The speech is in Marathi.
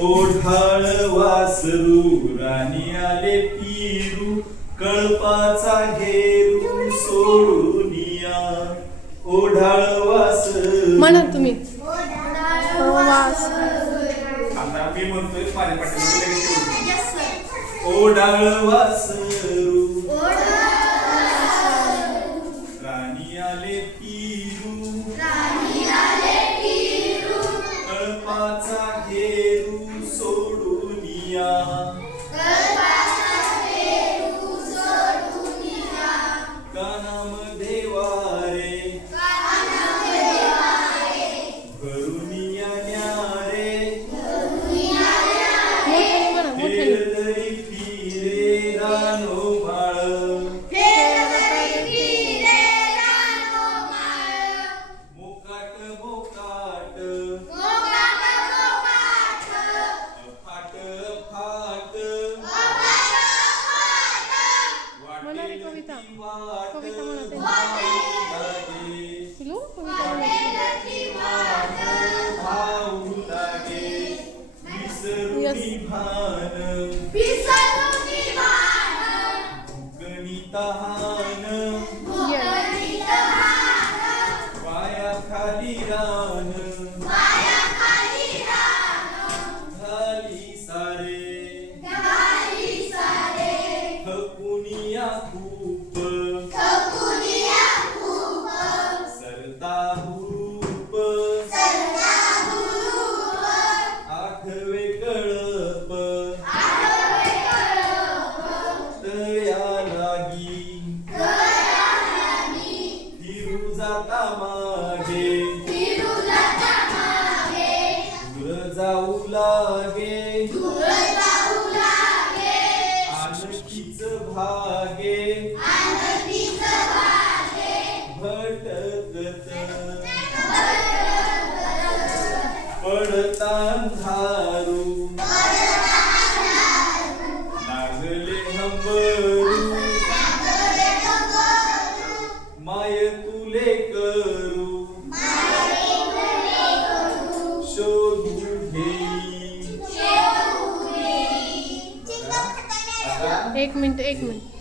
ओढाळ वासरू राणी आले पिरू कळपाचा घेरू सोडूनिया ओढाळ वासरू म्हणा तुम्ही आता मी म्हणतोय माझ्या पाठीमध्ये ओढाळ वासरू राणी आले पिरू कळपाचा घेरू सोडूनिया कानामध्ये वारे भरुनिया न्यारे हेरदरी फिरे रानो माळ मोकाट मोकाट फाट फाट म्हणा रे कविता. वाट कविता म्हणते. लागे. पिलू कविता म्हणते. भाऊ लागे विसरुनी भान गणितहान पाया खाली रान झाली सारे थकुनिया खूप सरता हुरूप आठवे कळप तया लागी फिरू जाता मागे दूर जाऊ लागे आणखीच भागे भटकत पडतांधारू लागले हंबरू माय तुले करू शोधू घेई एक मिनिट